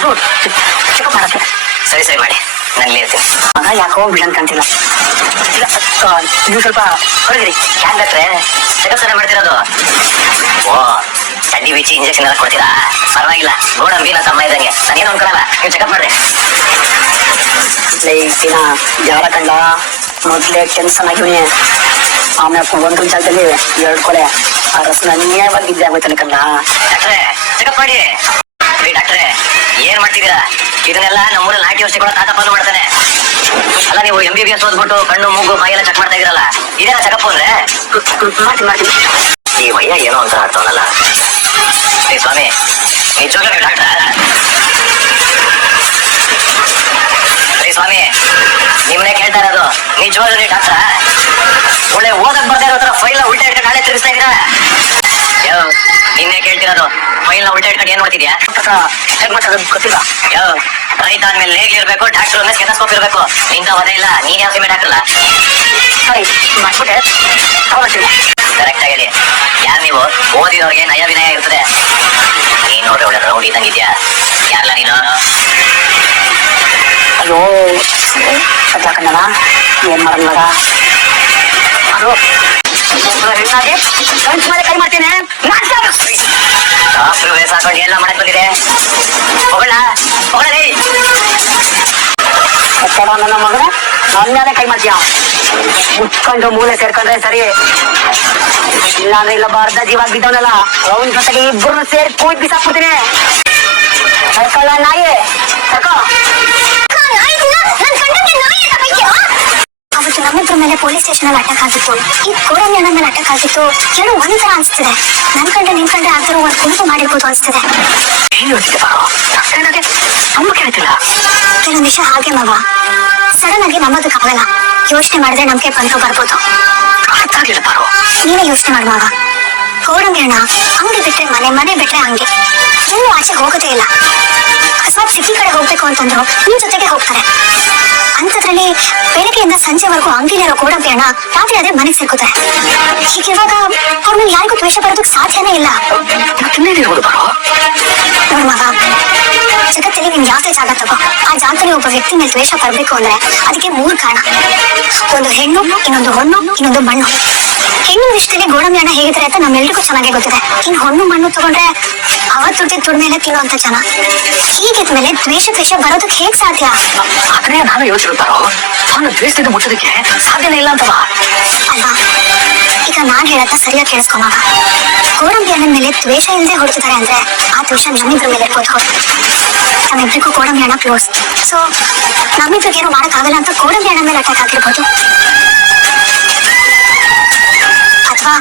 ಅದು ಚೆಕಪ್ ಮಾಡಕ್ಕೆ. ಸರಿ ಸರಿ ಮಾಡಿ, ನಾನು ಇರ್ತೀನಿ. ಮಗ ಯಾಕೋ ಬಿಡಂತ ಕಾಣ್ತಿಲ್ಲ. ನೀವು ಸ್ವಲ್ಪ ಹೊರಗಿರಿ. ಯಾಕೆ ಡಾಕ್ಟ್ರೆ ಚೆಕಪ್ ತಾನೇ ಮಾಡ್ತಿರೋದು? ಓ ಚಡ್ಡಿ ಬಿಚ್ಚಿ ಇಂಜೆಕ್ಷನ್ ಎಲ್ಲ ಕೊಡ್ತೀರಾ? ಪರವಾಗಿಲ್ಲ, ಗೋಡಂಬಿ ನನ್ನ ತಮ್ಮ ಇದ್ದಂಗೆ, ನಾನೇನು ಅನ್ಕೊಳಲ್ಲ. ನೀವು ಚೆಕಪ್ ಮಾಡ್ರಿ. ದಿನ ಜಗಳ ಕಂಡ ಮೊದ್ಲೇ ಟೆನ್ಷನ್ ಆಗಿವನಿ. ಆಮೇಲೆ ಒಂದು ಜಾಗದಲ್ಲಿ 2 ಕೊಲೆ ಆ ರಸನ ನೇರವಾಗಿದ್ದೆ ಆಗೋಯ್ತಲ್ಲ ಕಂಡ. ಡಾಕ್ಟ್ರೆ ಚೆಕಪ್ ಮಾಡಿ. ಡಾಕ್ಟ್ರೆ ಏನ್ ಮಾಡ್ತಿದ್ದೀರಾ? ಇದನ್ನೆಲ್ಲ ನಮ್ಮೂರಲ್ಲಿ ನಾಟಿ ಔಷಧಿ ಕೂಡ ತಾತ ಫಾಲೋ ಮಾಡ್ತಾನೆ. ಅಲ್ಲ ನೀವು MBBS ಓದ್ಬಿಟ್ಟು ಕಣ್ಣು ಮೂಗು ಬಾಯೆಲ್ಲ ಚೆಕ್ ಮಾಡ್ತಾ ಇದ್ದೀರಲ್ಲ, ಇದೇನ ಚೆಕಪ್ ಅಂದ್ರೆ? ಮಾಡ್ತೀನಿ. ಈ ವಯ್ಯ ಏನೋ ಅಂತ ಆಡ್ತಾವನಲ್ಲ. ಸ್ವಾಮಿ ನಿಜವಾಗ್ಲೂ ಡಾಕ್ಟ್ರ? ಸ್ವಾಮಿ ನಿಮ್ನೆ ಕೇಳ್ತಾ ಇರೋದು, ನಿಜವಾಗ್ಲೂ ಡಾಕ್ಟ್ರ? ಒಳ್ಳೆ ಓದಕ್ ಬರ್ತಾ ಇರೋ ತರ ಫೈಲ್ ಉಲ್ಟಾ ಇಟ್ಕೊಂಡು ನಾಳೆ ತಿರ್ಗಿಸ್ತಾ ಇದ್ದೀರಾ? ನಿನ್ನೆ ಕೇಳ್ತಿರೋದು, ಫೈಲ್ ನ ಉಲ್ಟಾ ಇಟ್ಕೊಂಡು ಏನ್ ಮಾಡ್ತಿದ್ಯಾ? ಹೇಗ್ ಮಾತಾಡೋದು ಗೊತ್ತಿಲ್ಲ. ರೈತ ಅಂದ್ಮೇಲೆ ನೇಗ್ಲಿ ಇರ್ಬೇಕು, ಡಾಕ್ಟರ್ ಅಂದ್ರೆ ಸ್ಟೆಥೋಸ್ಕೋಪ್ ಇರ್ಬೇಕು. ನಿಂತ ವದೇ ಇಲ್ಲ, ನೀನ್ ಯಾವ ಸಿಮೆ ಡಾಕ್ಟರ್? ಸರಿ ಮಾಡ್ಬಿಟ್ಟೆ ಕರೆಕ್ಟ್ ಆಗಿ ಹೇಳಿ. ಯಾರು ನೀವು? ಓದಿದವ್ರಿಗೆ ನಯ ವಿನಯ ಇರ್ತದೆ. ನೀನ್ ನೋಡ್ರಿ ಒಳ್ಳೆ ರೌಂಡ್ ಇದ್ದಂಗಿದ್ಯಾ. ಯಾರಲ್ಲ ನೀನು? ಅಯ್ಯೋ ಕಣ್ಣನ ಏನ್ ಮಾಡಲ್ಲ ಮಗ. ಅದು ಹೆಣ್ಣಾಗೆ ಗಂಟು ಮೇಲೆ ಕೈ ಮಾಡ್ತೇನೆ. ಡಾಕ್ಟರ್ ವೇಸ್ ಹಾಕೊಂಡು ಎಲ್ಲ ಮಾಡಕ್ ಬಂದಿದೆ. ಹೋಗಲ್ಲ ಹೋಗಲೇ ನನ್ನ ಮಗನ ನನ್ನ ಮೇಲೆ ಕೈ ಮಾಡ್ತೀಯ? ಮುಚ್ಕೊಂಡು ಮೂಲೆ ಸೇರ್ಕೊಂಡ್ರೆ ಸರಿ, ಇಲ್ಲಾಂದ್ರೆ ಇಲ್ಲ ಅರ್ಧ ಜೀವ ಬಿದ್ದವನಲ್ಲ ಅವನ ಜೊತೆಗೆ ಇಬ್ಬರು ಸೇರಿ ಕೂತ್ ಬಿಸಾಕ್ಬಿಡ್ತೀನಿ. ಸರ್ಕಲ್ಲ ನಾಯಿ ಸರ್ಕೋ. ಅವತ್ತು ನಮ್ಮಿಬ್ಬರ ಮೇಲೆ ಪೊಲೀಸ್ ಸ್ಟೇಷನ್ ಅಲ್ಲಿ ಅಟ್ಯಾಕ್ ಆಗಿತ್ತು. ಈ ಗೋಡಂಬಿ ಅಣ್ಣ ಮೇಲೆ ಅಟ್ಯಾಕ್ ಆಗಿತ್ತು. ಏನೋ ಒಂಥರ ಅನ್ಸ್ತಿದೆ. ನನ್ ಕಂಡ್ರೆ ನಿನ್ ಕಂಡ್ರೆ ಆಗ್ತಿರೋ ಒಂದು ಗುಂಪು ಮಾಡಿರ್ಬೋದು ಅನ್ಸ್ತಿದೆ. ಕೆಲವೊಂದು ವಿಷಯ ಹಾಗೆ ಮಗ, ಸಡನ್ ಆಗಿ ನಂಬೋದಕ್ಕಾಗಲ್ಲ. ಯೋಚನೆ ಮಾಡಿದ್ರೆ ನಮ್ಗೆ ಬಂದು ಬರ್ಬೋದು. ನೀವೇ ಯೋಚನೆ ಮಾಡ ಮಗ. ಗೋಡಂಬಿ ಅಣ್ಣ ಅಂಗಡಿ ಬಿಟ್ರೆ ಮನೆ, ಮನೆ ಬಿಟ್ರೆ ಅಂಗಡಿ, ಎಲ್ಲೂ ಆಚೆಗೆ ಹೋಗೋದೇ ಇಲ್ಲ. ಅಕಸ್ಮಾತ್ ಸಿಟಿ ಕಡೆ ಹೋಗ್ಬೇಕು ಅಂತಂದ್ರು ನಿಮ್ ಜೊತೆಗೆ ಹೋಗ್ತಾರೆ. ಅಂತದ್ರಲ್ಲಿ ಬೆಳಗ್ಗೆಯಿಂದ ಸಂಜೆವರೆಗೂ ಅಂಗಡಿಲಿರೋ ಗೋಡಂಬಿ ಅಣ್ಣ ರಾತ್ರಿ ಆದ್ರೆ ಮನೆಗೆ ಸೇರ್ಕೋತಾರೆ. ಹೀಗಿರುವಾಗ ಅವ್ರ ಮೇಲೆ ಯಾರಿಗೂ ದ್ವೇಷ ಬರೋದಕ್ಕೆ ಸಾಧ್ಯನೇ ಇಲ್ಲ. ನೋಡ್ ಮಗ, ಜಗತ್ತಲ್ಲಿ ನಿನ್ ಯಾವ್ದೇ ಜಾಗ ತಗೋ, ಆ ಜಾಗದಲ್ಲಿ ಒಬ್ಬ ವ್ಯಕ್ತಿ ಮೇಲೆ ದ್ವೇಷ ಬರ್ಬೇಕು ಅಂದ್ರೆ ಅದಕ್ಕೆ 3 ಕಾರಣ. ಒಂದು ಹೆಣ್ಣು, ಇನ್ನೊಂದು ಹೊಣ್ಣು, ಇನ್ನೊಂದು ಮಣ್ಣು. ಹೆಣ್ಣು ವಿಷಯದಲ್ಲಿ ಗೋಡಂಬಿ ಅಣ್ಣ ಹೇಗಿದ್ದಾರೆ ಅಂತ ನಮ್ಮೆಲ್ರಿಗೂ ಚೆನ್ನಾಗಿ ಗೊತ್ತಿದೆ. ಇನ್ನು ಹೊಣ್ಣು ಮಣ್ಣು ತಗೊಂಡ್ರೆ ಅವತ್ತು ದುಡ್ಡು ಮೇಲೆ ತಿನ್ನುವಂತ ಜನ. ಹೀಗಿದ್ಮೇಲೆ ದ್ವೇಷ ಬರೋದಕ್ಕೆ ಹೇಗ್ ಸಾಧ್ಯ? ಅದನ್ನೇ ನಾನು ಯೋಚಿಸುತ್ತಾರೋ, ಅವನು ದ್ವೇಷದಿಂದ ಮುಟ್ಟೋದಕ್ಕೆ ಸಾಧ್ಯನೇ ಇಲ್ಲ ಅಂತವಾ ಅಲ್ವಾ? ಈಗ ನಾನ್ ಹೇಳತ್ತ ಸರಿಯಾಗಿ ಕೇಳಿಸ್ಕೊಂಡಾಗ ಗೋಡಂಬಿ ಅಣ್ಣನ ಮೇಲೆ ದ್ವೇಷ ಇಲ್ಲದೆ ಹೊಡ್ತಿದ್ದಾರೆ ಅಂದ್ರೆ ಆ ದ್ವೇಷ ನಮ್ಮಿಬ್ರ ಮೇಲೆ ಇರ್ಬೋದು. ನಮ್ಮಿಬ್ರಿಗೂ ಗೋಡಂಬಿ ಅಣ್ಣ ಕ್ಲೋಸ್. ಸೊ ನಮ್ಮಿಬ್ರಿಗೇನು ಮಾಡಕ್ಕಾಗಲ್ಲ ಅಂತ ಗೋಡಂಬಿ ಅಣ್ಣ ಮೇಲೆ ಅಟ್ಯಾಕ್ ಆಗಿರ್ಬೋದು. ಅಥವಾ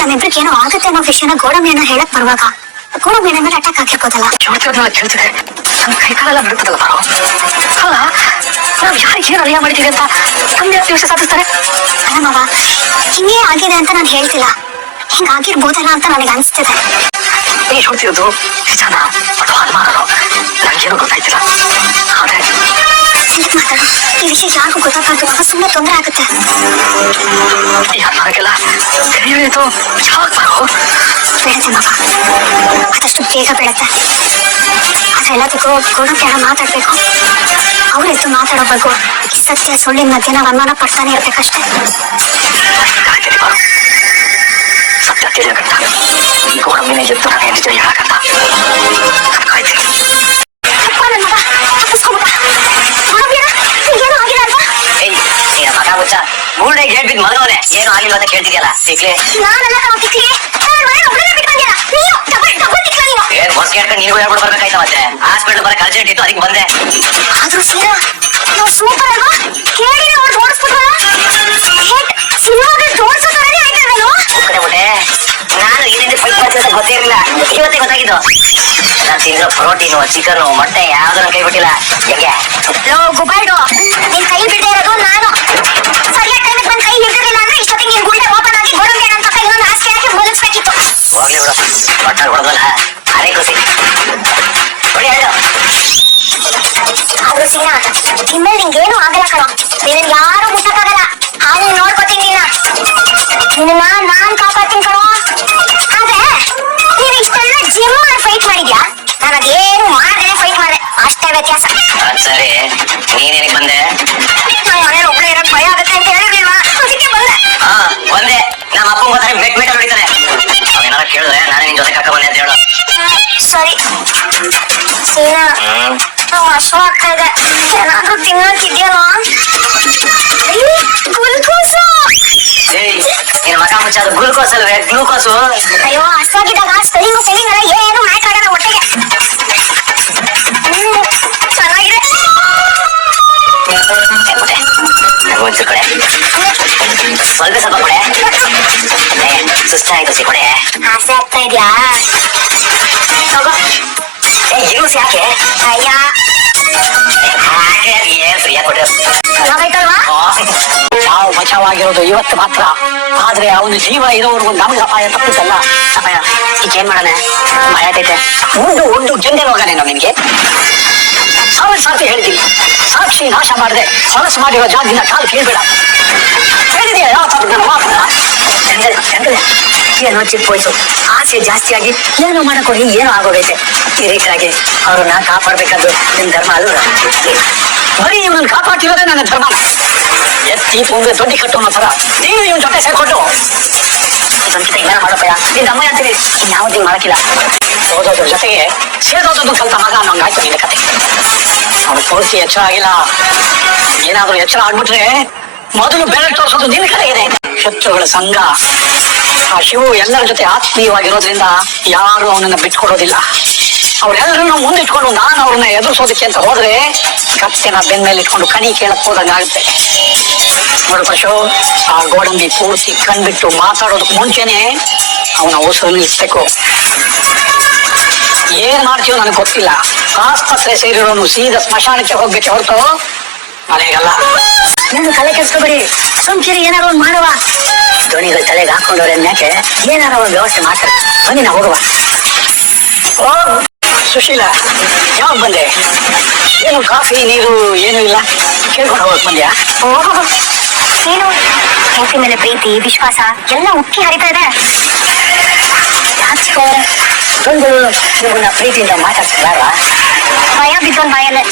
ನಮ್ಮಿಬ್ರಿಗೇನೋ ಆಗುತ್ತೆ ಅನ್ನೋ ವಿಷಯನ ಗೋಡಂಬಿ ಅಣ್ಣ ಹೇಳಕ್ ಬರುವಾಗ ಗೋಡಂಬಿ ಅಣ್ಣ ಮೇಲೆ ಅಟ್ಯಾಕ್ ಆಗಿರ್ಬೋದಲ್ಲ. ಕೇಳ್ತಿದೆ, ನಮ್ ಕೈ ಕಾಲೆಲ್ಲ ಬಿಡುತ್ತದಲ್ಲ ಬಾರೋ. ಅಲ್ಲ, ನಾವ್ ಯಾರಿಗೆ ಏನು ಅರಿಯ ಮಾಡಿದೀವಿ ಅಂತ ನಮ್ಗೆ ದಿವಸ ಸಾಧಿಸ್ತಾರೆ. ಅಲ್ಲ ಮಗ, ಹಿಂಗೇ ಆಗಿದೆ ಅಂತ ನಾನು ಹೇಳ್ತಿಲ್ಲ, ಹಿಂಗಾಗಿರ್ಬೋದಲ್ಲ ಅಂತ ನನಗೆ ಅನ್ಸ್ತಿದೆ. ನೀನ್ ಹೇಳ್ತಿರೋದು ನಿಜಾನ ಅಥವಾ ಅನುಮಾನನೋ ನಂಗೇನು ಗೊತ್ತಾಯ್ತಿಲ್ಲ. ಆದ್ರೆ ಮಾತಾಡು, ಈ ವಿಷಯ ಯಾರಿಗೂ ಗೊತ್ತಾಗ್ಬಾರ್ದು ಮಗ, ಸುಮ್ಮನೆ ತೊಂದರೆ ಆಗುತ್ತೆ. ಯಾರಿಗೆಲ್ಲ ತಿಳಿಯೋದು ಯಾವಾಗ ಬಾರೋ? ಬೇಡತೆ ಮಗ, ಆದಷ್ಟು ಬೇಗ ಬೇಡತ್ತೆ. ಆದ್ರೆ ಎಲ್ಲದಕ್ಕೂ ಗೋಡಂಬಿ ಅಣ್ಣ ಮಾತಾಡ್ಬೇಕು. ಅವ್ರೆದ್ದು ಮಾತಾಡೋಬೇಕು. ಈ ಸತ್ಯ ಸುಳ್ಳಿನ ಮಧ್ಯೆ ನಾವು ಅನುಮಾನ ಪಡ್ತಾನೆ ಇರ್ಬೇಕಷ್ಟೇ. ಸತ್ಯ ತಿಳಿಯಕಂತ ಗೋಡಂಬಿನ ಎದ್ದು ನನಗೆ ನಿಜ ಹೇಳಕಂತ ಕಾಯ್ತೀನಿ. ಮಗ ಮುಚ್ಚ ಮೂರ್ಡೆಗೆ ಹೇಳ್ಬಿಟ್ಟು ಮಗನವನೇ ಏನು ಆಗಿಲ್ಲ ಅಂತ ಕೇಳ್ತಿದ್ಯಲ್ಲ ಸಿಕ್ಲೆ. ಏನ್ ಮೋಸ ಕೇಳ್ಕೊಂಡು ನೀವು ಹೇಳ್ಬಿಟ್ಟು ಬರ್ಬೇಕಾಯ್ತ ಮತ್ತೆ. ಹಾಸ್ಪಿಟಲ್ ಬರಕ್ ಅರ್ಜೆಂಟ್ ಇತ್ತು, ಅದಕ್ಕೆ ಬಂದೆ. ಆದ್ರೂ ಸೀರಾ ನಾವು ಸೂಪರ್ ಅಲ್ವಾ? ಕೇಳಿದ್ರೆ ಅವ್ರು ಓಡಿಸ್ಬಿಟ್ರಲ್ಲ. ಸಿನಿಮಾದಲ್ಲಿ ತೋರಿಸೋದೇ ಆಯ್ತಲ್ವೇನೋ? ಬಿಟ್ಟೆ, ನಾನು ಇದರಿಂದ ಫೈಟ್ ಮಾಡ್ತೀನಿ ಅಂತ ಗೊತ್ತೇ ಇರಲಿಲ್ಲ, ಇವತ್ತೇ ಗೊತ್ತಾಗಿದ್ದು. ನಾನು ತಿಂದಿರೋ ಪ್ರೋಟೀನು, ಚಿಕನ್, ಮೊಟ್ಟೆ ಯಾವ್ದನ್ನು ಕೈ ಬಿಟ್ಟಿಲ್ಲ. ಹೆಂಗೆ ಗುಬಾಯ್ಡು, ನಿನ್ ಕೈ ಬಿಡದೆ ಇರೋದು ನಾನು. ಸರಿಯಾದ ಟೈಮಿಗೆ ಬಂದು ಕೈ ಹಿಡಿದಿರಲಿಲ್ಲ ಅಂದ್ರೆ ಇಷ್ಟೊತ್ತಿಗೆ ನಿನ್ ಗುಂಡೆ ಓಪನ್ ಆಗಿ ಗೋಡಂಬಿ ಅಣ್ಣ ಅಂತ ಇನ್ನೊಂದು ಹಾಸಿಗೆ ಹಾಕಿ ಮುಗಿಸ್ಬೇಕಿತ್ತು. ಹೋಗ್ಲಿ ಬಿಡು, ಒಟ್ಟಾಗಿ ಹೊಡೆದಲ್ಲ ಅದೇ ಖುಷಿ. ನೋಡಿ ಹೇಳು. ಆದ್ರೂ ಸೀನಾ, ಇನ್ಮೇಲೆ ನಿಂಗೇನು ಆಗಲ್ಲ ಕಣೋ. ನೀನ್ ಯಾರು ಮುಟ್ಟಕ್ಕಾಗಲ್ಲ. ಹಾಗೆ ನೋಡ್ಕೋತೀನಿ ನಿನ್ನ ನಾನ್ ಕಾಪಾಡ್ತೀನಿ ಕಣೋ. ಆದ್ರೆ ನೀನ್ ಇಷ್ಟೆಲ್ಲ ಜಿಮ್ ಫೈಟ್ ಮಾಡಿದ್ಯಾ, ನಾನು ಅದೇನು ಮಾಡ್ದೆ ಫೈಟ್ ಮಾಡಿದೆ. ಮಚ್ಚ ಅದು ಗ್ಲೂಕೋಸ್ ಅಲ್ವೇ ಗ್ಲೂಕೋಸು. ಅಯ್ಯೋ ಹಸುವಾಗಿದ್ದಾಗ ಸ್ಪೆಲ್ಲಿಂಗು ಸ್ಪೆಲ್ಲಿಂಗ್ ಎಲ್ಲ ಏನು ಮ್ಯಾಚ್ ಆಗಲ್ಲ ಹೊಟ್ಟೆಗೆ. ಚೆನ್ನಾಗಿದೆ. ಒಂಚೂರು ಕೊಡೆ, ಸ್ವಲ್ಪ ಕೊಡೆ. ಸುಸ್ತಾಯ್ತು ಸಿ ಕೊಡೆ. ಆಸೆ ಆಗ್ತಾ ಇದ್ಯಾ? ತಗೋ. ಜ್ಯೂಸ್ ಯಾಕೆ? ಅಯ್ಯ ಏನ್ ಫ್ರೀಯಾಗಿ ಕೊಟ್ರೆ ಚೆನ್ನಾಗೈತಲ್ವಾ? ನಾವು ಬಚಾವಾಗಿರೋದು ಇವತ್ತು ಮಾತ್ರ. ಆದ್ರೆ ಅವನ ಜೀವ ಇರೋವರೆಗೂ ನಮ್ಗೆ ಅಪಾಯ ತಪ್ಪಿಸಲ್ಲ. ಅಪಾಯ ಈಗ ಏನ್ ಮಾಡೋಣ? ಭಯ ಆಗ್ತೈತೆ. ಒಂದು ಜಂಡೆ ರೋಗನೇನೋ ನಿನ್ಗೆ? ಸಾವಿರ ಸಾರ್ತಿ ಹೇಳಿದ್ದೀನಿ, ಸಾಕ್ಷಿ ನಾಶ ಮಾಡದೆ ಹೊಲಸು ಮಾಡಿರೋ ಜಾಗದಿಂದ ಕಾಲು ಕೀಳ್ಬೇಡ. ಹೇಳಿದೆಯಾ ಯಾವ ತರ ನನ್ನ ಮಾತನ್ನ? ಏನೋ ಚಿಕ್ಕ ವಯಸ್ಸು, ಆಸೆ ಜಾಸ್ತಿಯಾಗಿ ಏನೋ ಮಾಡಕ್ ಏನೋ ಆಗೋಗೈತೆ. ಈ ರೀತಿಯಾಗಿ ಅವ್ರನ್ನ ಕಾಪಾಡ್ಬೇಕಾದ್ದು ನಿಮ್ ಧರ್ಮ ಅಲ್ಲ. ಬರೀ ಇವನನ್ನು ಕಾಪಾಡ್ತಿರೋದೇ ನನ್ನ ಧರ್ಮ. ಎತ್ತಿ ಪೂಂಗೆ ದೊಡ್ಡಿ ಕಟ್ಟೋನ ತರ ನೀನು ಇವನ್ ಜೊತೆ ಸೇರ್ಕೊಂಡು ಇದೊಂದ್ಕಿತ ಏನಾರ ಮಾಡಪ್ಪಯ್ಯ. ನಿನ್ ಅಮ್ಮ ಅಂತೀನಿ ಇನ್ಯಾವುದೂ ಮಾಡಕ್ಕಿಲ್ಲ. ಓದೋದ್ರ ಜೊತೆಗೆ ಸೇದೋದನ್ನು ಕಲ್ತ ಮಗ ಅನ್ನೋಂಗಾಯ್ತು ನಿನ್ನ ಕತೆ. ಅವನು ಪೂರ್ತಿ ಎಚ್ಚರ ಆಗಿಲ್ಲ. ಏನಾದ್ರೂ ಎಚ್ಚರ ಆಗ್ಬಿಟ್ರೆ ಮೊದಲು ಬೆರಳು ತೋರಿಸೋದು ನಿನ್ನ ಕಡೆಗೆ. ಶತ್ರುಗಳ ಸಂಘ. ಆ ಶಿವು ಎಲ್ಲರ ಜೊತೆ ಆತ್ಮೀಯವಾಗಿರೋದ್ರಿಂದ ಯಾರು ಅವನನ್ನ ಬಿಟ್ಕೊಡೋದಿಲ್ಲ. ಅವ್ರೆಲ್ಲರನ್ನು ಮುಂದಿಟ್ಕೊಂಡು ನಾನು ಅವ್ರನ್ನ ಎದುರಿಸೋದಕ್ಕೆ ಅಂತ ಹೋದ್ರೆ ಕತ್ತೆನ ಬೆನ್ನ ಮೇಲೆ ಇಟ್ಕೊಂಡು ಕಣಿ ಕೇಳಕ್ ಹೋದಂಗಾಗುತ್ತೆ. ನೋಡು ಪಶು, ಆ ಗೋಡಂಬಿ ಪೂರ್ತಿ ಕಣ್ಬಿಟ್ಟು ಮಾತಾಡೋದಕ್ಕೆ ಮುಂಚೆನೆ ಅವನ ಉಸಿರು ನಿಲ್ಲಿಸ್ಬೇಕು. ಏನ್ ಮಾಡ್ತೀವೋ ನನಗೆ ಗೊತ್ತಿಲ್ಲ. ಆಸ್ಪತ್ರೆ ಸೇರಿರೋನು ಸೀದಾ ಸ್ಮಶಾನಕ್ಕೆ ಹೋಗ್ಬೇಕೆ ಹೊರತು ಮನೆಗಲ್ಲ. ನಾನು ತಲೆ ಕೆಡ್ಸ್ಕೊಬೇಡಿ, ಸುಮ್ಕಿರಿ. ಏನಾರು ಒಂದ್ ಮಾಡುವ. ಧ್ವನಿಗಳು ತಲೆಗೆ ಹಾಕೊಂಡವ್ರೆ ಯಾಕೆ ಏನಾರ ಒಂದು ವ್ಯವಸ್ಥೆ ಮಾಡ್ತಾರೆ. ಬನ್ನಿ ನಾವು ಹೋಗುವ. ಓ ಸುಶೀಲ, ಯಾವಾಗ ಬಂದೆ? ಏನು ಕಾಫಿ ನೀರು ಏನೂ ಇಲ್ಲ, ಕೇಳ್ಕೊಂಡು ಹೋಗಕ್ ಬಂದ್ಯಾ? ಓಹೋ, ಏನು ಹೆಂಡತಿ ಮೇಲೆ ಪ್ರೀತಿ ವಿಶ್ವಾಸ ಎಲ್ಲ ಉಕ್ಕಿ ಹರಿತಾ ಇದೆ. ಬಂದು ನಿಮ್ಮನ್ನ ಪ್ರೀತಿಯಿಂದ ಮಾತಾಡ್ತಿದ್ದಾರ? ಭಯ ಬಿದ್ದೊಂದ್ ಬಾಯಲ್ಲೇ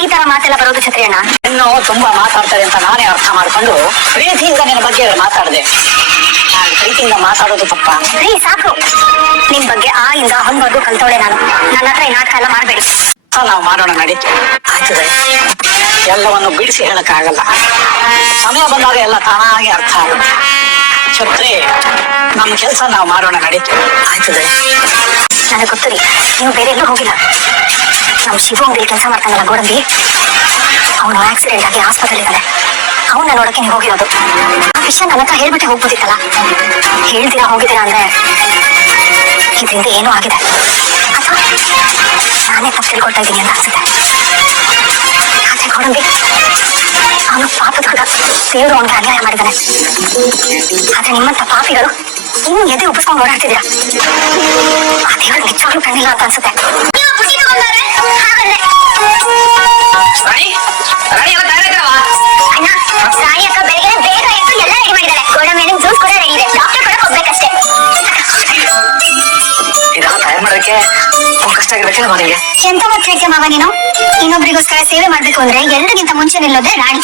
ಈ ತರ ಮಾತೆಲ್ಲ ಬರೋದು ಛತ್ರಿ ಅಣ್ಣ. ಇನ್ನು ತುಂಬಾ ಮಾತಾಡ್ತಾರೆ ಅಂತ ನಾನೇ ಅರ್ಥ ಮಾಡ್ಕೊಂಡು ಪ್ರೀತಿಯಿಂದ ನಿನ್ನ ಬಗ್ಗೆ ಮಾತಾಡಿದೆ. ನಾನು ಪ್ರೀತಿಯಿಂದ ಮಾತಾಡೋದು ತಪ್ಪ? ರೀ ಸಾಕು, ನಿಮ್ ಬಗ್ಗೆ ಆ ಇಂದ ಹೊಂದ್ವರ್ಗೂ ಕಲ್ತೋಳೆ ನಾನು. ನನ್ನ ಹತ್ರ ಈ ನಾಟಕ ಎಲ್ಲ ಮಾಡ್ಬೇಡಿ. ನಾವು ಮಾಡೋಣ ನಡೀತು. ಆಗ್ತದೆ. ಎಲ್ಲವನ್ನು ಬಿಡಿಸಿ ಹೇಳಕ್ಕಾಗಲ್ಲ. ಸಮಯ ಬಂದಾಗ ಎಲ್ಲ ತಾನಾಗಿ ಅರ್ಥ ಆಗುತ್ತೆ. ಛತ್ರಿ, ನಮ್ಮ ಕೆಲಸ ನಾವು ಮಾಡೋಣ ನಡೀತು. ಆಗ್ತದೆ. ನನಗೆ ಗೊತ್ತು ರೀ, ನೀವು ಬೇರೆ ಎಲ್ಲೂ ಹೋಗಿಲ್ಲ. ನಮ್ ಶಿವು ಅಂಗಡಿ ಕೆಲಸ ಮಾಡ್ತಾನಲ್ಲ ಗೋಡಂಬಿ, ಅವನು ಆಕ್ಸಿಡೆಂಟ್ ಆಗಿ ಆಸ್ಪತ್ರೆಯಲ್ಲಿ ಇದ್ದಾನೆ. ಅವನ್ನ ನೋಡಕ್ಕೆ ನೀವು ಹೋಗಿರೋದು. ಆ ವಿಷಯ ನನ್ನ ಹತ್ರ ಹೇಳ್ಬಿಟ್ಟೆ ಹೋಗ್ಬೋದಿತ್ತಲ್ಲ. ಹೇಳ್ತೀರಾ ಹೋಗಿದ್ದೀರಾ ಅಂದ್ರೆ ಇದರಿಂದ ಏನೋ ಆಗಿದೆ ಅಥವಾ ನಾನೇ ತಪ್ಪು ತಿಳ್ಕೊಳ್ತಾ ಇದ್ದೀನಿ ಅಂತ ಅನ್ಸುತ್ತೆ. ಆದ್ರೆ ಗೋಡಂಬಿ ಅವನು ಪಾಪದ ಹುಡುಗ, ದೇವರು ಅವನಿಗೆ ಅನ್ಯಾಯ ಮಾಡಿದ್ದಾನೆ. ಆದ್ರೆ ನಿಮ್ಮಂತ ಪಾಪಿಗಳು ಇನ್ನು ಎದೆ ಉಪ್ಪಿಸ್ಕೊಂಡು ಓಡಾಡ್ತಿದ್ದೀರಾ. ಆ ದೇವರು ನಿಜವಾಗ್ಲೂ ಕಣ್ಣಿಲ್ಲ ಅಂತ ಅನ್ಸುತ್ತೆ. ಅಣ್ಣ, ರಾಣಿ ಅಕ್ಕ ಬೆಳಗ್ಗೆ ಬೇಗ ಎದ್ದು ಎಲ್ಲ ರೆಡಿ ಮಾಡಿದ್ದಾರೆ. ಗೋಡಂಬಿನ ಜ್ಯೂಸ್ ಕೂಡ ರೆಡಿ ಇದೆ. ಡಾಕ್ಟರ್ ಕೂಡ ಹೋಗ್ಬೇಕಷ್ಟೇ. ಇದೆಲ್ಲ ತಯಾರು ಮಾಡೋಕೆ ಕಷ್ಟ ಆಗಿರ್ಬೇಕಲ್ಲ ಮನೆಗೆ. ಎಂತ ಮಾತ್ರ ಮಾವ ನೀನು? ಇನ್ನೊಬ್ರಿಗೋಸ್ಕರ ಸೇವೆ ಮಾಡ್ಬೇಕು ಅಂದ್ರೆ ಎಲ್ಲರಿಗಿಂತ ಮುಂಚೆ ನಿಲ್ಲೋದೇ ರಾಣಿ.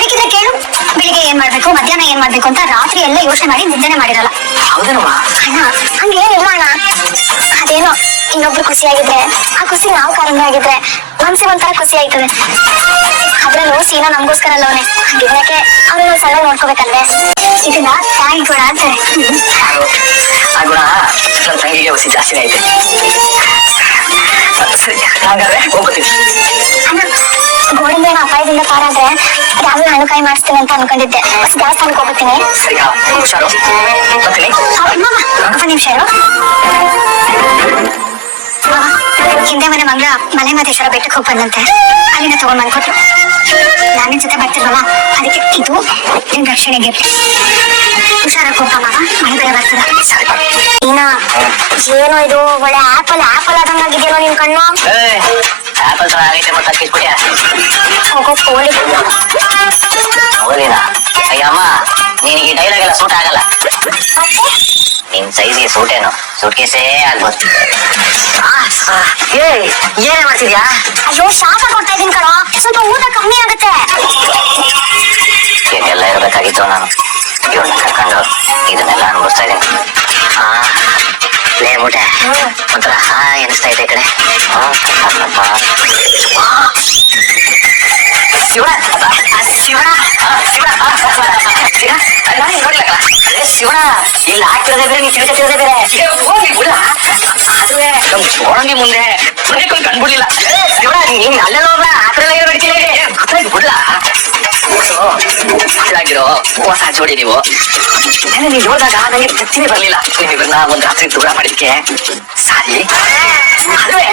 ಬೇಕಿದ್ರೆ ಕೇಳು, ಬೆಳಿಗ್ಗೆ ಏನ್ ಮಾಡ್ಬೇಕು ಮಧ್ಯಾಹ್ನ ಏನ್ ಮಾಡ್ಬೇಕು ಅಂತ ರಾತ್ರಿ ಎಲ್ಲ ಯೋಚನೆ ಮಾಡಿ ನಿದ್ದೆನೆ ಮಾಡಿರಲ್ಲ. ಹೌದೇನಮ್ಮ? ಅಣ್ಣ ಹಂಗೇನಿಲ್ಲ ಅಣ್ಣ. ಅದೇನೋ ಇನ್ನೊಬ್ರು ಖುಷಿಯಾಗಿದ್ರೆ ಆ ಖುಷಿ ನಾವು ಕಾರಣ ಆಗಿದ್ರೆ ಮನ್ಸಿಗೆ ಒಂಥರ ಖುಷಿ ಆಯ್ತದೆ. ಅದ್ರಲ್ಲೂ ಸೀನಾ ನಮ್ಗೋಸ್ಕರ ಅಲ್ಲವನೆ, ಹಂಗಿದ್ಯಾಕೆ ಅವ್ರನ್ನ ಸಲ ನೋಡ್ಕೋಬೇಕಲ್ವೇ? ಇದನ್ನ ತಾಯಿ ಗುಣ ಅಂತಾರೆ. ಆ ಗುಣ ನನ್ನ ತಂಗಿಗೆ ಹುಸಿ ಜಾಸ್ತಿನೇ ಐತೆ. ಸರಿ, ಹಾಗಾದ್ರೆ ಹೋಗ್ತೀವಿ. ಅಣ್ಣ, ಗೋಡಂಬಿನ ಅಪಾಯದಿಂದ ಪಾರಾದ್ರೆ ಯಾವ್ದು ಹಣ್ಣು ಕಾಯಿ ಮಾಡಿಸ್ತೀನಿ ಅಂತ ಅನ್ಕೊಂಡಿದ್ದೆ. ದೇವಸ್ಥಾನಕ್ಕೆ ಹೋಗ್ತೀನಿ. ಸರಿ, ಹುಷಾರು. ಬರ್ತೀನಿ. ಒಂದು ನಿಮಿಷ ಇರು. ಹಿಂದೆ ಮನೆ ಮಂಗಳ ಮಲೆ ಮಹದೇಶ್ವರ ಬೆಟ್ಟಕ್ಕೆ ಹೋಗಿ ಬಂದಂತೆ, ಅಲ್ಲಿಂದ ತಗೊಂಡ್ ಬಂದ್ಕೊಟ್ರು. ನಾನಿನ ಜೊತೆ ಬರ್ತಿರ್ವಲ್ಲ, ಅದಕ್ಕೆ ಇದು ನಿನ್ ರಕ್ಷಣೆಗೆ. ಹುಷಾರಾಗಿ ಹೋಗ್ಪ ಮಾವ, ಮಳೆ ಬೇರೆ ಬರ್ತದ. ನೀನಾ ಏನೋ ಇದು ಒಳ್ಳೆ ಆಪಲ್ ಆದಂಗಾಗಿದೆಯೋ ನಿನ್ ಕಣ್ಣು. ಆಪಲ್ ತರ ಆಗೈತೆ ಮತ್ತೆ ಕಿಸ್ಬಿಟ್ಯಾ? ಹೋಗೋ ಕೋಳಿ ಹೋಲಿನ. ಅಯ್ಯಮ್ಮ, ನಿನಗೆ ಈ ಡೈಲಾಗ್ ಎಲ್ಲ ಸೂಟ್ ಆಗಲ್ಲ. ನಿನ್ ಸೈಜ್ಗೆ ಸೂಟೇನು ಸೂಟ್ ಕೇಸೇ ಆಗ್ಬೋದು. ಏನೇ ಮಾಡ್ತಿದ್ಯಾ? ಅಯ್ಯೋ ಶಾಖ ಕೊಡ್ತಾ ಇದೀನಿ ಕಣೋ, ಸ್ವಲ್ಪ ಊಟ ಕಮ್ಮಿ ಆಗುತ್ತೆ. ಎಲ್ಲ ಇರ್ಬೇಕಾಗಿತ್ತು. ನಾನು ಇವನ್ನ ಕರ್ಕೊಂಡು ಇದನ್ನೆಲ್ಲ ಅನುಭವಿಸ್ತಾ ಇದ್ದೀನಿ. ಲೇ ಮುಟೆ, ಒಂಥರ ಎನಿಸ್ತಾ ಇದೆ ಕಡೆ. ಶಿವ ಶಿವ ಶಿವ ನೋಡ್ಲಕ್ಕ ಶಿವಣ ಇಲ್ಲಿ ಹಾಕಿರೋದೇ ಬೇರೆ ನೀನ್ ತಿಳ್ಕೊತಿರೋದೇ ಬೇರೆ ಹೋಗ್ಲಿ ಬಿಡ ಆದ್ರೆ ನಮ್ ಗೋಡಂಬಿ ಮುಂದೆ ಮನೆಗೊಂದು ಕಂಡ್ಬಿಡ್ಲಿಲ್ಲ ಶಿವಣ ನೀನ್ ಅಲ್ಲೆಲ್ಲ ಹೋಗ್ಲ ಆತರ ಗೊತ್ತಾಯ್ತು ಬಿಡ್ಲಾ ಹಾಳಾಗಿರೋ ಹೊಸ ಜೋಡಿ ನೀವು ನೀವ್ ನೋಡಿದಾಗ ನಂಗೆ ತೃಪ್ತಿನೇ ಬರ್ಲಿಲ್ಲ ನೀವಿಬ್ಬರನ್ನ ಒಂದ್ ರಾತ್ರಿ ದೂರ ಮಾಡಿದ್ಕೆ ಸಾರಿ ಅಲ್ವೇ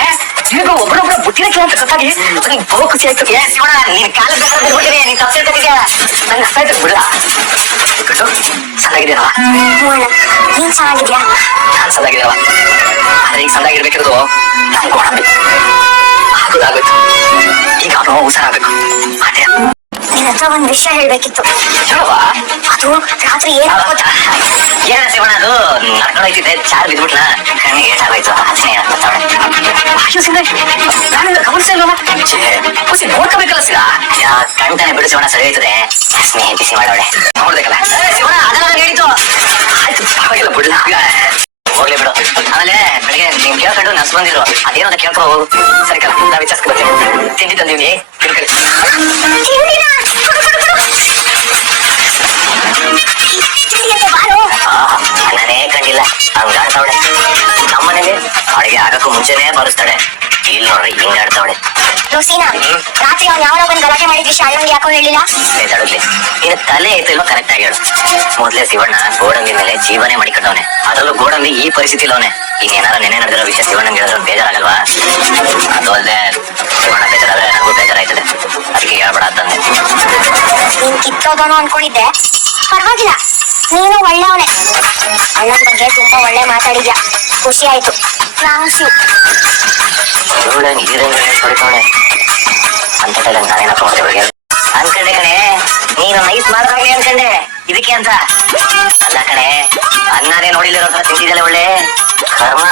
ಈಗ ಒಬ್ಬರೊಬ್ಬರ ಬುಟ್ಟಿರಕ್ಕೆ ಅಂತ ಗೊತ್ತಾಗಿ ನನಗೆ ಬಹು ಖುಷಿ ಆಯ್ತು ಶಿವಣ ನೀನ್ ಕಾಲ ಬೇಕಾದ್ರೆ ನೀನ್ ತಪ್ಪು ಹೇಳ್ತಿದ್ದೆ ನಂಗೆ ಅರ್ಥ ಆಯ್ತು ಬಿಡ ಚೆನ್ನಾಗಿದ್ದೀನವ ನೀನ್ ಚೆನ್ನಾಗಿದ್ಯಾ ನಾನ್ ಚೆನ್ನಾಗಿದ್ದೀನವ ಆದ್ರೆ ಈಗ ಚೆನ್ನಾಗಿರ್ಬೇಕಿರೋದು ನಮ್ ಗೋಡಂಬಿ ಆಗೋದಾಗೋಯ್ತು ಈಗ ಅವನು ಹುಷಾರಾಗ್ಬೇಕು ಅದೇ ನಿನ್ ಹತ್ರ ಒಂದ್ ವಿಷಯ ಹೇಳ್ಬೇಕಿತ್ತು ಹೇಳುವ ಅದು ರಾತ್ರಿ ಏನ ಶಿವಣ ಅದು ನಡ್ಕೊಂಡೋಯ್ತಿದ್ದೆ ಚಾರ್ ಬಿದ್ಬಿಟ್ಲ ಕಣ್ಣಿಗೆ ಏಟಾಗೋಯ್ತು ಅದನ್ನೇ ಅಯ್ಯೋ ಸಿಂಗ ನಾನಿಂದ ಗಮನಿಸ ಇಲ್ವಲ್ಲ ಖುಷಿ ನೋಡ್ಕೋಬೇಕಲ್ಲ ಸಿಗ ಕಣ್ತಾನೆ ಬಿಡು ಶಿವಣ ಸರಿ ಹೋಯ್ತದೆ ಸ್ನೇಹ ಬಿಸಿ ಮಾಡೋಳೆ ನೋಡ್ಬೇಕಲ್ಲ ಶಿವಣ ಅದೆಲ್ಲ ಹೇಳಿದ್ದು ಆಯ್ತು ಪರವಾಗಿಲ್ಲ ಬಿಡ್ಲ ಹೋಗ್ಲಿ ಬಿಡು ಆಮೇಲೆ ಬೆಳಿಗ್ಗೆ ನೀನ್ ಕೇಳ್ಕೊಂಡು ನರ್ಸ್ ಬಂದಿದ್ರು ಅದೇನೋ ಅಂತ ಕೇಳ್ಕೊ ಹೋಗು ಸರಿ ಕಲ ನಾ ವಿಚಾರಿಸ್ಕೊ ಬರ್ತೀನಿ ತಿಂಡಿ ತಂದೀವಿ ತಿನ್ಕಳಿ ನಾನೇ ಕಂಡಿಲ್ಲ ಹಂಗ ಆಡ್ತಾವಳೆ ನಮ್ಮನೇಲಿ ಅಡಿಗೆ ಆಗಕ್ಕೂ ಮುಂಚೆನೆ ಬರುಸ್ತಾಳೆ ಇಲ್ಲಿ ನೋಡ್ರಿ ಹಿಂಗ ಆಡ್ತಾವಳೆ ಸೀನಾ ರಾತ್ರಿ ಅವ್ನು ಯಾವಾಗ ಬಂದ್ ಗಲಾಟೆ ಮಾಡಿದ್ ವಿಷಯ ಅಣ್ಣಂಗೆ ಯಾಕೋ ಹೇಳಿಲ್ಲ ತಡಗ್ಲಿ ಇನ್ನು ತಲೆ ಐತಿಲ್ವ ಕರೆಕ್ಟ್ ಆಗಿ ಹೇಳು ಮೊದ್ಲೇ ಶಿವಣ್ಣ ಗೋಡಂಬಿ ಮೇಲೆ ಜೀವನೇ ಮಾಡಿಕೊಂಡವನೆ ಅದ್ರಲ್ಲೂ ಗೋಡಂಬಿ ಈ ಪರಿಸ್ಥಿತಿ ಅವನೇ ಇನ್ನೇನಾರ ನೆನೆ ನಡೆದಿರೋ ವಿಷಯ ಶಿವಣ್ಣಂಗೆ ಹೇಳಿದ್ರೆ ಬೇಜಾರಾಗಲ್ವಾ ಅದು ಅಲ್ಲದೆ ಶಿವಣ್ಣ ಬೇಜಾರಾದ್ರೆ ನನಗೂ ಬೇಜಾರಾಯ್ತದೆ ಅದಕ್ಕೆ ಹೇಳ್ಬೇಡ ಅಂತಂದೆ ನೀನ್ ಕಿತ್ತೋದೋನು ಅನ್ಕೊಂಡಿದ್ದೆ ಪರವಾಗಿಲ್ಲ ನೀನು ಒಳ್ಳೆಯವನೇ ಅಣ್ಣನ ಬಗ್ಗೆ ತುಂಬಾ ಒಳ್ಳೆ ಮಾತಾಡಿದ್ಯಾ ಖುಷಿ ಆಯ್ತು ಥ್ಯಾಂಕ್ಸ್ ಯು ಒಳ್ಳೆ ನೀರಂಗೆ ಹೊಡಿತಾವಳೆ ಅಂತ ಟೈಲ ನಾನೇನಪ್ಪ ಮಾಡ್ತೇವೆ ಅನ್ಕಂಡೆ ಕಣೆ ನೀನು ನೈಸ್ ಮಾಡ್ದಾಗ್ಲಿ ಅನ್ಕಂಡೆ ಇದಕ್ಕೆ ಅಂತ ಅಲ್ಲ ಕಣೆ ಅನ್ನನೇ ನೋಡಿಲಿರೋ ತರ ತಿಂತಿದ್ದಲ್ಲ ಒಳ್ಳೆ ಕರ್ಮ